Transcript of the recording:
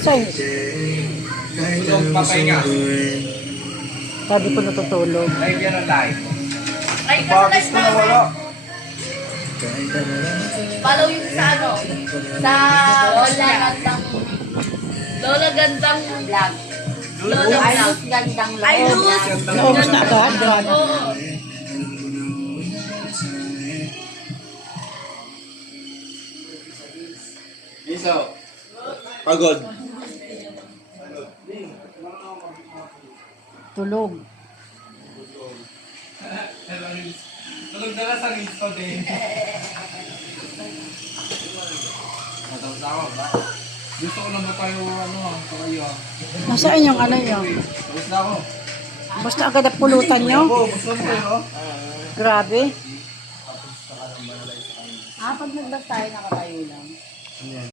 Say, Tulog papahinga. sabi ko natutulog. Live yan ang live. Like ka sa Bagis live ko na wala. Follow yung sa ano? Sa Lola Gandang Lola Gandang Vlog. Lola Vlog. Gandang Vlog. Ay, Luz! Naubos na agad. Grabe. Oo. Iso. Pagod. Tulog. Tulog na lang sa listo din. Matapos na ako ba? Gusto ko lang ba tayo kayo Nasaan yung ano yun? Tapos na ako. Basta agad ang pulutan nyo. Oo, gusto mo kayo. Grabe. Pag nagbas tayo, nakatayo lang.